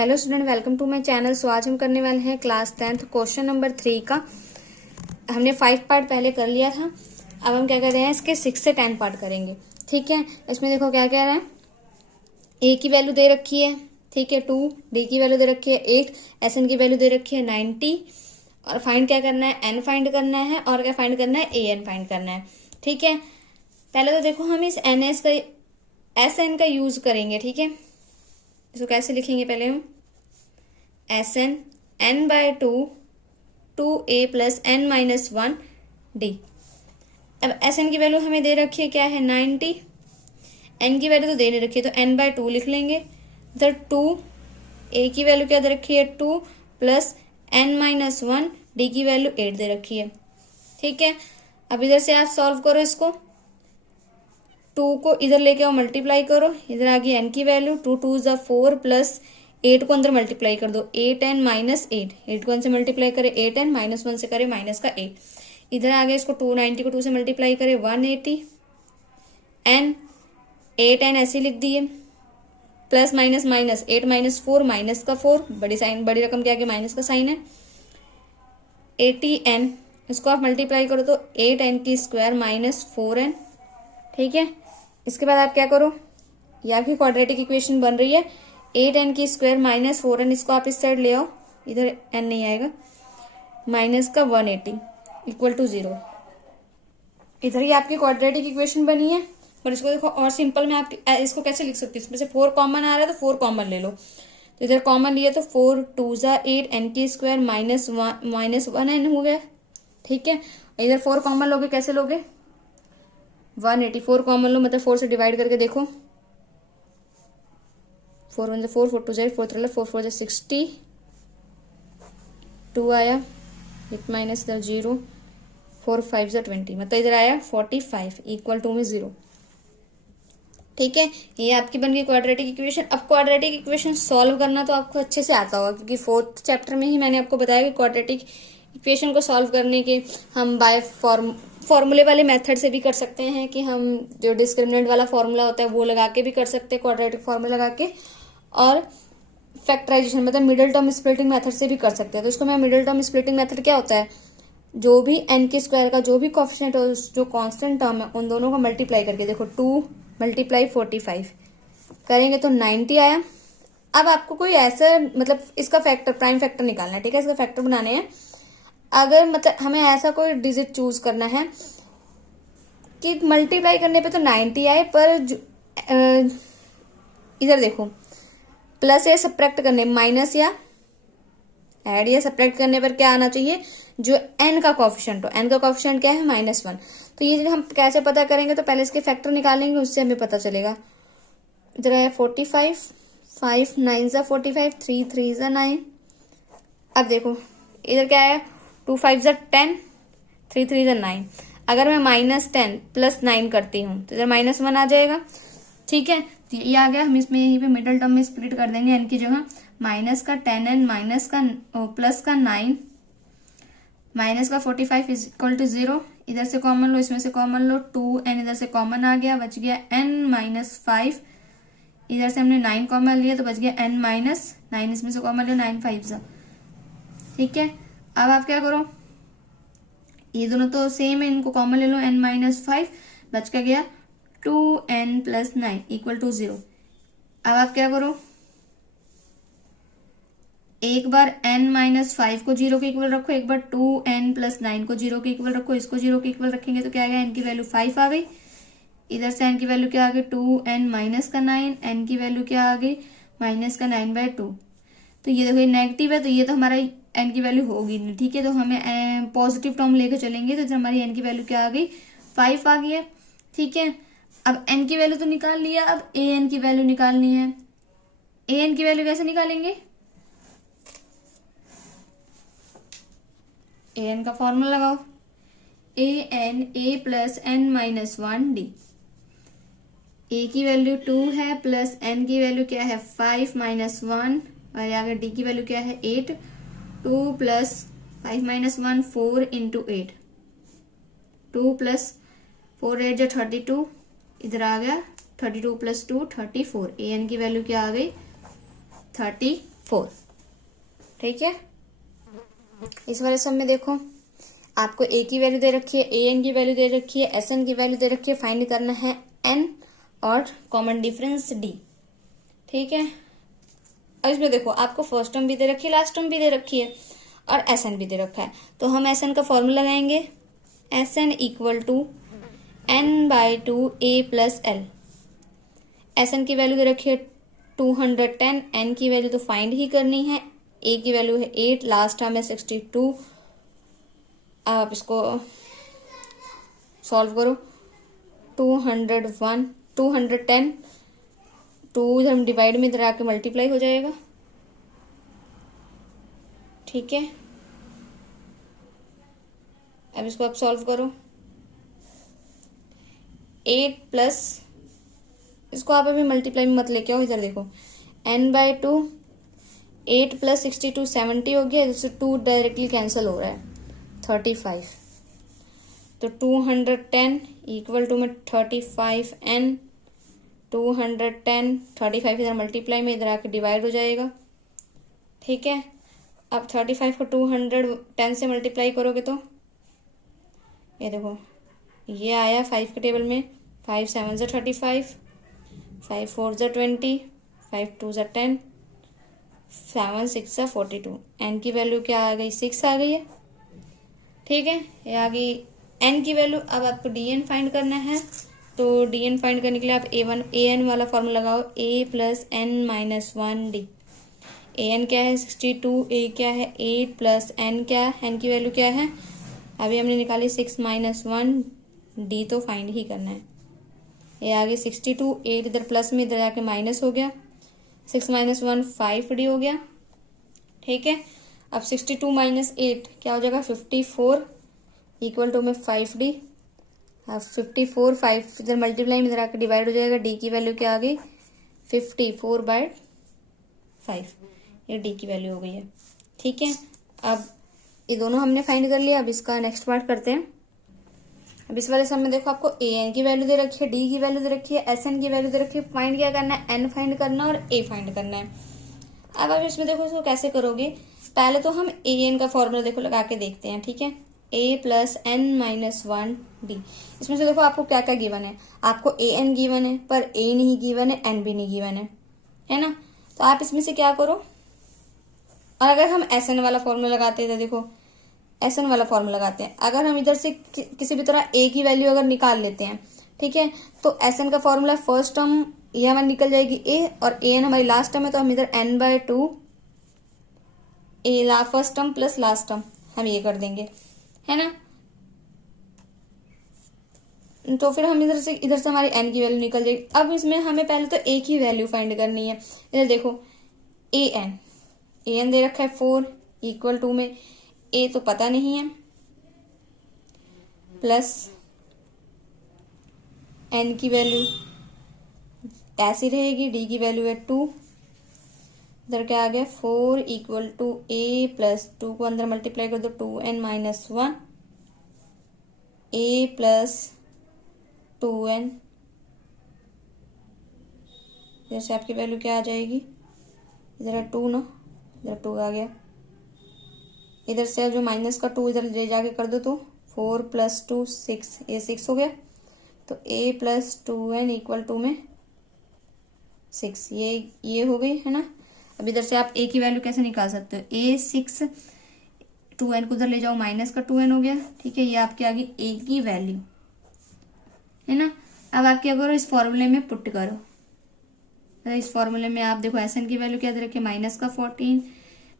Hello student, welcome to my channel. So आज हम करने वाले हैं क्लास 10th क्वेश्चन नंबर 3 का। हमने 5 पार्ट पहले कर लिया था। अब हम क्या कर रहे हैं, इसके 6 से 10 पार्ट करेंगे। ठीक है, इसमें देखो क्या कह रहा है। ए की वैल्यू दे रखी है, ठीक है 2, डी की वैल्यू दे रखी है 8, एस एन की वैल्यू दे रखी है 90 और फाइंड क्या करना है, एन फाइंड करना है और क्या फाइंड करना है, ए एन फाइंड करना है। ठीक है, पहले तो देखो हम इस एन एस का एस एन का यूज करेंगे। ठीक है, इसको कैसे लिखेंगे, पहले हम S N N by 2 A plus N minus 1 D. अब एस एन की वैल्यू हमें दे रखी है क्या है 90, एन की वैल्यू तो दे नहीं रखी है तो एन बाय 2 लिख लेंगे। इधर 2 ए की वैल्यू क्या दे रखी है 2 प्लस एन माइनस 1 डी की वैल्यू 8 दे रखी है। ठीक है, अब इधर से आप सॉल्व करो इसको। 2 को इधर लेके आओ, मल्टीप्लाई करो, इधर आ गई एन की वैल्यू 2 2 ज़ा 4 प्लस 8 को अंदर मल्टीप्लाई कर दो, 8 एन माइनस 8, 8 को 1 से मल्टीप्लाई करे 8 एन, माइनस 1 से करे माइनस का 8। इधर आ गया, इसको 290 को 2 से मल्टीप्लाई करे 180 एन, 8 एन ऐसे लिख दिए, plus minus minus 8 minus 4 minus का 4, बड़ी साइन बड़ी रकम के आगे माइनस का साइन है 80 एन। इसको आप मल्टीप्लाई करो तो 8 एन की स्क्वायर माइनस 4 एन। ठीक है, इसके बाद आप क्या करो, ये आपकी क्वाड्रेटिक इक्वेशन बन रही है 8 एन की स्क्वायर माइनस 4 एन। इसको आप इस साइड ले आओ, इधर एन नहीं आएगा, माइनस का 180 इक्वल टू 0। इधर ही आपकी क्वाड्रेटिक इक्वेशन बनी है। पर इसको देखो और सिंपल में आप इसको कैसे लिख सकती हूँ, इसमें से 4 कॉमन आ रहा है तो 4 कॉमन ले लो। तो इधर कॉमन लिए तो 4 2 ज़ा 8 एन की स्क्वायर माइनस 1 एन हो गया। ठीक है, इधर 4 कॉमन लोगे, कैसे लोगे 180, 4 कॉमन लो मतलब 4 से डिवाइड करके देखो, 4 1 4 4 2 4 4 4 4 60 2 आया, 8 माइनस इधर 0, 4 5 20, मतलब इधर आया 45 इक्वल टू में 0। ठीक है, ये आपकी बन गई क्वाड्रेटिक इक्वेशन। अब क्वाड्रेटिक इक्वेशन सॉल्व करना तो आपको अच्छे से आता होगा, क्योंकि 4th चैप्टर में ही मैंने आपको बताया कि क्वाड्रेटिक इक्वेशन को सॉल्व करने के हम बाय फॉर्मूले वाले मेथड से भी कर सकते हैं, कि हम जो डिस्क्रिमिनेंट वाला फॉर्मूला होता है वो लगा के भी कर सकते हैं, क्वाड्रेटिक फॉर्मूला लगा के, और फैक्टराइजेशन मतलब मिडिल टर्म स्प्लिटिंग मेथड से भी कर सकते हैं। तो इसको मैं मिडिल टर्म स्प्लिटिंग मेथड क्या होता है, जो भी एन के स्क्वायर का जो भी कोफिशिएंट हो, जो कांस्टेंट टर्म है, उन दोनों को मल्टीप्लाई करके देखो, 2 मल्टीप्लाई 45 करेंगे तो 90 आया। अब आपको कोई ऐसा मतलब इसका फैक्टर प्राइम फैक्टर निकालना है। ठीक है, इसका फैक्टर बनाने हैं। अगर मतलब हमें ऐसा कोई डिजिट चूज करना है कि मल्टीप्लाई करने पे तो 90 आए, पर इधर देखो प्लस या सब्ट्रैक्ट करने, माइनस या ऐड या सब्ट्रैक्ट करने पर क्या आना चाहिए, जो एन का कोफिशिएंट हो। एन का कोफिशिएंट क्या है -1। तो ये हम कैसे पता करेंगे, तो पहले इसके फैक्टर निकालेंगे, उससे हमें पता चलेगा। इधर है 45, 5 9 ज़ा 45, 3 3 ज़ा 9। अब देखो इधर क्या है, 2 5 ज़ा 10, 3 3 ज़ा 9। अगर मैं -10 प्लस 9 करती हूँ तो इधर -1 आ जाएगा। ठीक है, तो ये आ गया। हम इसमें यहीं पे मिडिल टर्म में स्प्लिट कर देंगे, एन की जगह माइनस का 10n माइनस का प्लस का 9 माइनस का 45 इज इक्वल टू 0। इधर से कॉमन लो, इसमें से कॉमन लो, 2n इधर से कॉमन आ गया, बच गया n माइनस 5। इधर से हमने 9 कॉमन लिया तो बच गया n माइनस 9, इसमें से कॉमन लो 9 5 सा। ठीक है, अब आप क्या करो, ये दोनों तो सेम है, इनको कॉमन ले लो, n माइनस 5 बच का गया 2n प्लस 9 इक्वल टू 0। अब आप क्या करो, एक बार n माइनस 5 को 0 के इक्वल रखो, एक बार 2n प्लस 9 को 0 के इक्वल रखो। इसको 0 के इक्वल रखेंगे तो क्या आ गया, n की वैल्यू 5 आ गई। इधर से n की वैल्यू क्या आ गई, 2n माइनस का 9, n की वैल्यू क्या आ गई, माइनस का 9/2। तो ये देखो ये नेगेटिव है, तो ये तो हमारा n की वैल्यू होगी नहीं। ठीक है, तो हमें पॉजिटिव टर्म लेकर चलेंगे, तो हमारी n की वैल्यू क्या आ गई, 5 आ गई है। ठीक है, अब n की वैल्यू तो निकाल लिया, अब an की वैल्यू निकालनी है। an की वैल्यू कैसे निकालेंगे, an का फॉर्मूला लगाओ, an a plus n minus 1 D. a की वैल्यू 2 है, प्लस n की वैल्यू क्या है 5 माइनस 1, और आगे d की वैल्यू क्या है 8, 2 प्लस 5 माइनस 1 4 इंटू 8, 2 प्लस 4 8 जो 32, इधर आ गया 32 प्लस 2 34। an की वैल्यू क्या आ गई 34। 4। ठीक है, इस वाले सम में देखो आपको ए की वैल्यू दे रखी है, ए एन की वैल्यू दे रखी है, एस एन की वैल्यू दे रखी है, फाइंड करना है एन और कॉमन डिफरेंस डी। ठीक है, अब इसमें देखो आपको फर्स्ट टर्म भी दे रखी है, लास्ट टर्म भी दे रखी है और एस एन भी दे रखा है। तो हम एस एन का फॉर्मूला लगाएंगे, S N equal to N by two A plus L. S N की वैल्यू दे रखी है 210, एन की वैल्यू तो फाइंड ही करनी है, ए की वैल्यू है 8, लास्ट टर्म है 62। आप इसको सॉल्व करो, 201, 210, 2 इधर हम डिवाइड में इधर आके मल्टीप्लाई हो जाएगा। ठीक है, अब इसको आप सॉल्व करो, 8 प्लस, इसको आप अभी मल्टीप्लाई में मत लेके आओ, इधर देखो n बाई 2, 8 प्लस 62 70 हो गया, इससे 2 डायरेक्टली कैंसिल हो रहा है, 35। तो 210 इक्वल टू में 35n, 210 35 इधर मल्टीप्लाई में इधर आके डिवाइड हो जाएगा। ठीक है, अब 35 को 210 से मल्टीप्लाई करोगे तो ये देखो ये आया 5 के टेबल में, 5 7 ज़ा 35, 5 4 ज़ा 20, 5 2 ज़ा 10, 7 6 ज़ा 42। एन की वैल्यू क्या आ गई, 6 आ गई है। ठीक है, ये आ गई एन की वैल्यू। अब आपको डी एन फाइंड करना है, तो डी एन फाइंड करने के लिए आप ए एन वाला फॉर्मूला लगाओ, ए plus N minus 1 D. A N क्या है 62, ए क्या है 8 प्लस एन क्या है, एन की वैल्यू क्या है अभी हमने निकाली 6 माइनस 1, डी तो फाइंड ही करना है। ये आगे 62, 8 इधर प्लस में इधर आके माइनस हो गया, 6 माइनस 1 5 डी हो गया। ठीक है, अब 62 माइनस 8 क्या हो जाएगा 54 इक्वल टू में 5 डी। अब 54 5 इधर मल्टीप्लाई में इधर आके डिवाइड हो जाएगा, डी की वैल्यू क्या आ गई 54/5, ये डी की वैल्यू हो गई है। ठीक है, अब ये दोनों हमने फाइंड कर लिया। अब इसका नेक्स्ट पार्ट करते हैं। अब इस वाले सम में देखो आपको ए एन की वैल्यू दे रखी है, डी की वैल्यू दे रखी है, एस एन की वैल्यू दे रखी है। फाइंड क्या करना है, एन फाइंड करना और ए फाइंड करना है। अब आप इसमें देखो इसको कैसे करोगे, पहले तो हम ए एन का फॉर्मूला देखो लगा के देखते हैं। ठीक है, ए प्लस एन माइनस 1 डी। इसमें से देखो आपको क्या क्या गिवन है, आपको ए एन गिवन है पर ए नहीं गिवन है, एन भी नहीं गिवन है ना। तो आप इसमें से क्या करो, और अगर हम एस एन वाला फॉर्मूला लगाते हैं तो देखो एस एन वाला फॉर्मूला लगाते हैं, अगर हम इधर से किसी भी तरह ए की वैल्यू अगर निकाल लेते हैं, ठीक है, तो एस एन का फॉर्मूला फर्स्ट टर्म ये हमारी निकल जाएगी ए, और ए एन हमारी लास्ट टर्म है, तो हम इधर n by 2 a first term plus last term हम ये कर देंगे, है ना। तो फिर हम इधर से हमारी एन की वैल्यू निकल जाएगी। अब इसमें हमें पहले तो ए की वैल्यू फाइंड करनी है। इधर देखो ए एन दे रखा है 4 इक्वल टू में ए तो पता नहीं है, प्लस एन की वैल्यू ऐसी रहेगी, डी की वैल्यू है 2, इधर क्या आ गया 4 इक्वल टू ए प्लस 2 को अंदर मल्टीप्लाई कर दो 2n माइनस 1, ए प्लस 2n, इधर से आपकी वैल्यू क्या आ जाएगी, इधर है 2 ना, इधर 2 आ गया, इधर से जो माइनस का 2 इधर ले जाके कर दो तो 4 प्लस 2 6, ये 6 हो गया। तो a plus 2n equal to में 6, ये हो गई, है ना। अब इधर से आप a की वैल्यू कैसे निकाल सकते हो, a 6, 2n को उधर ले जाओ माइनस का 2n हो गया। ठीक है, ये आपकी आ गई a की वैल्यू, है ना। अब आप क्या करो, इस फॉर्मूले में पुट करो। तो इस फॉर्मूले में आप देखो एस एन की वैल्यू क्या दे रखी है माइनस का 14,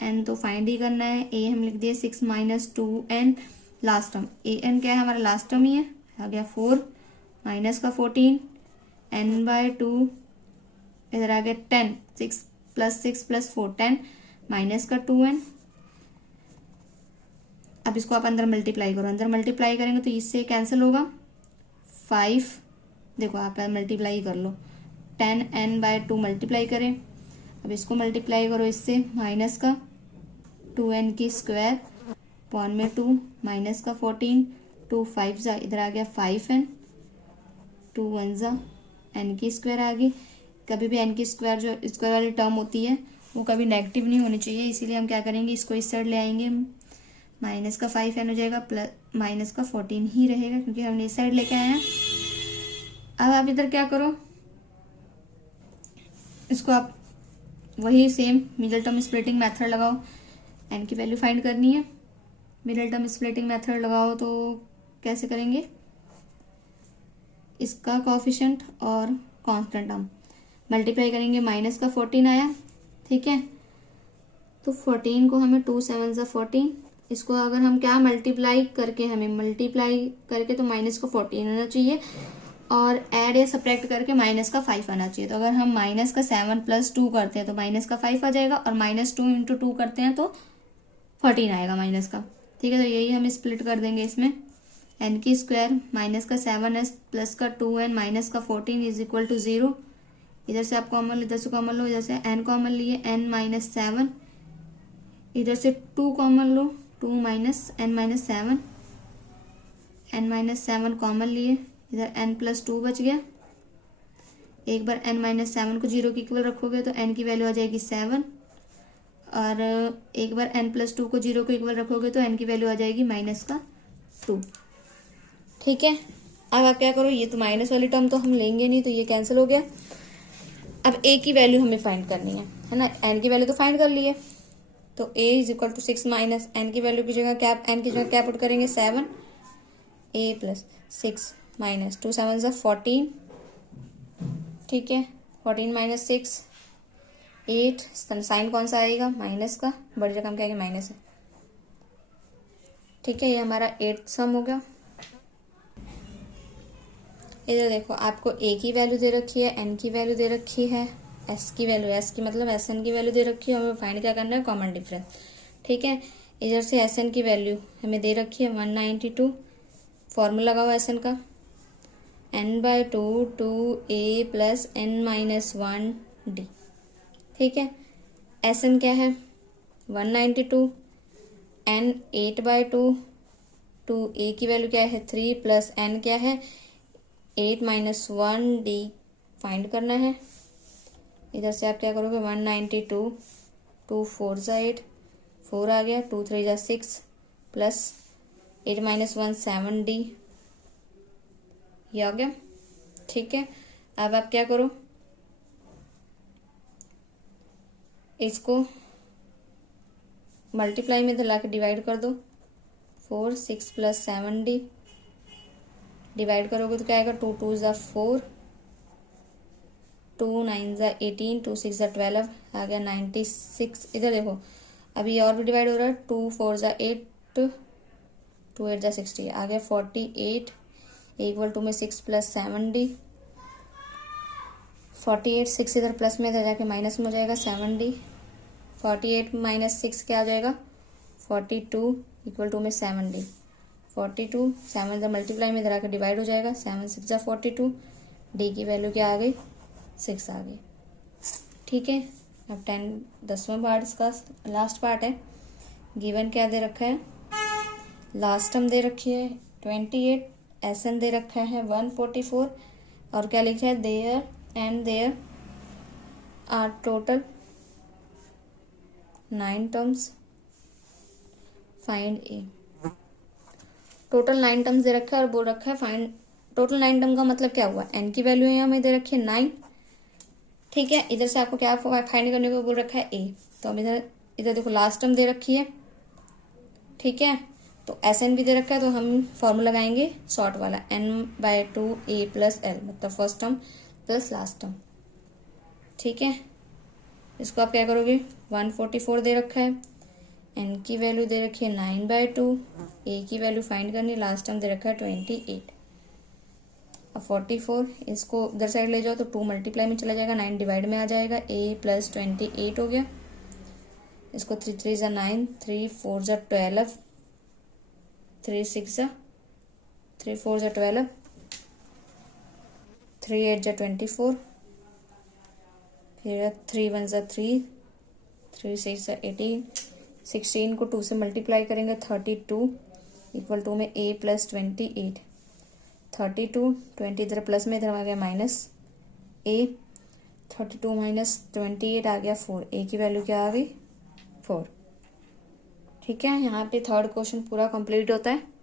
एन तो फाइंड ही करना है, ए हम लिख दिए 6 minus 2n, last term A N क्या है हमारा लास्ट टर्म ही है, आ गया 4 माइनस का 14, एन बाय 2 इधर आ गया 10, 6 प्लस 4 10 माइनस का 2n। अब इसको आप अंदर मल्टीप्लाई करो, अंदर मल्टीप्लाई करेंगे तो इससे कैंसिल होगा, 5 देखो आप मल्टीप्लाई कर लो, 10n बाय 2 मल्टीप्लाई करें। अब इसको मल्टीप्लाई करो इससे, माइनस का 2n की स्क्वायर पॉन में 2 माइनस का 14, 2 5 जा इधर आ गया 5n, 2 1 जा n की स्क्वायर आ गई। कभी भी n की स्क्वायर जो स्क्वायर वाली टर्म होती है वो कभी नेगेटिव नहीं होनी चाहिए, इसीलिए हम क्या करेंगे, इसको इस साइड ले आएंगे, माइनस का 5n हो जाएगा, प्लस माइनस का 14 ही रहेगा क्योंकि हमने इस साइड लेके आए हैं। अब आप इधर क्या करो, इसको आप वही same middle term splitting method लगाओ, n की वैल्यू फाइंड करनी है। मिडिल टर्म स्प्लिटिंग मेथड लगाओ तो कैसे करेंगे, इसका कोएफिशिएंट और कांस्टेंट टर्म मल्टीप्लाई करेंगे, माइनस का 14 आया, ठीक है। तो 14 को हमें 2 7 14, इसको अगर हम क्या मल्टीप्लाई करके, हमें मल्टीप्लाई करके तो माइनस का 14 आना चाहिए और ऐड या सब्ट्रैक्ट करके माइनस का 5 आना चाहिए। तो अगर हम माइनस का 7 + 2 करते हैं तो माइनस का 5 आ जाएगा और -2 × 2 करते हैं तो 14 आएगा माइनस का, ठीक है। तो यही हम स्प्लिट कर देंगे इसमें, n की स्क्वायर माइनस का 7s प्लस का 2n माइनस का 14 इज इक्वल टू 0। इधर से आप कॉमन, इधर से कॉमन लो, इधर से n कॉमन लिए, n - 7, इधर से 2 कॉमन लो, 2 - n - 7, n - 7 कॉमन लिए, इधर n + 2 बच गया। एक बार n - 7 को 0 के इक्वल रखोगे तो n की वैल्यू आ जाएगी 7 और एक बार n + 2 को 0 के इक्वल रखोगे तो n की वैल्यू आ जाएगी -2, ठीक है। अब आप क्या करो, ये तो माइनस वाली टर्म तो हम लेंगे नहीं तो ये कैंसिल हो गया। अब a की वैल्यू हमें फाइंड करनी है ना, n की वैल्यू तो फाइंड कर ली है, तो a = 6 माइनस n की वैल्यू की जगह क्या, n की जगह क्या पुट करेंगे 7, a + 6 - 2 7 14, ठीक है। 14 - 6 8, साइन कौन सा आएगा, माइनस का, बड़ी रकम क्या है, माइनस है, ठीक है। ये हमारा 8th सम हो गया। इधर देखो आपको a की वैल्यू दे रखी है, n की वैल्यू दे रखी है, s की वैल्यू, s की मतलब Sn की वैल्यू दे रखी है, हमें फाइंड क्या करना है, कॉमन डिफरेंस, ठीक है। इधर से Sn की वैल्यू हमें दे रखी है 192, फॉर्मूला लगाओ Sn का, n/2 2a + n - 1d, ठीक है। Sn क्या है 192, n 8/2, 2a की वैल्यू क्या है 3 + n क्या है 8 - 1d फाइंड करना है। इधर से आप क्या करोगे, 192, 2 4 = 8, 4 आ गया, 2 3 = 6 प्लस 8 - 1 7d, ये आ गया, ठीक है। अब आप क्या करो, इसको मल्टीप्लाई में ला के डिवाइड कर दो, 4 6 + 7d डिवाइड करोगे तो क्या आएगा, 2 2 = 4, 2 9 = 18, 2 6 = 12, आ गया 96। इधर देखो अभी और भी डिवाइड हो रहा है, 2 4 = 8, 2 8 = 60, आ गया 48 = में 6 + 7d, 48 6 इधर प्लस में, इधर जाके माइनस में हो जाएगा 7d, 48 - 6 क्या आ जाएगा 42 = में 7d, 42 7 इधर मल्टीप्लाई में, इधर आकर डिवाइड हो जाएगा, 7 6 = 42, डी की वैल्यू क्या आ गई 6 आ गई, ठीक है। अब 10वां पार्ट इसका लास्ट पार्ट है। गिवन क्या दे रखा है, लास्ट टर्म दे रखी है 28, Sn दे रखा है 144 और क्या लिखा है, there are total 9 terms, find a. Total 9 terms दे रखा है और बोल रखा है फाइंड, टोटल 9 टर्म का मतलब क्या हुआ, n की वैल्यू है हमें दे रखी है 9, ठीक है। इधर से आपको क्या फाइंड करने को बोल रखा है a, तो हम इधर इधर देखो लास्ट टर्म दे रखी है, ठीक है। तो Sn भी दे रखा है तो हम फॉर्मूला लगाएंगे शॉर्ट वाला, n/2 a + l, मतलब first term plus last term, ठीक है। इसको आप क्या करोगे, 144 दे रखा है, n की वैल्यू दे रखी है 9/2, a की वैल्यू फाइंड करनी, लास्ट टर्म दे रखा है 28। अब 44 इसको इधर साइड ले जाओ तो 2 मल्टीप्लाई में चला जाएगा, 9 डिवाइड में आ जाएगा, a + 28 हो गया। इसको 3 3 = 9, 3 4 = 12, 3 6 = 3 4 = 12, 3 8 = 24, फिर 3 1 = 3, 3 6 = 18, 16 को 2 से मल्टीप्लाई करेंगे 32 = में a + 28, 32 20 इधर प्लस में, इधर आ गया माइनस a, 32 माइनस 28 आ गया 4, ए की वैल्यू क्या आ गई 4। ठीक है, यहाँ पे थर्ड क्वेश्चन पूरा कंप्लीट होता है।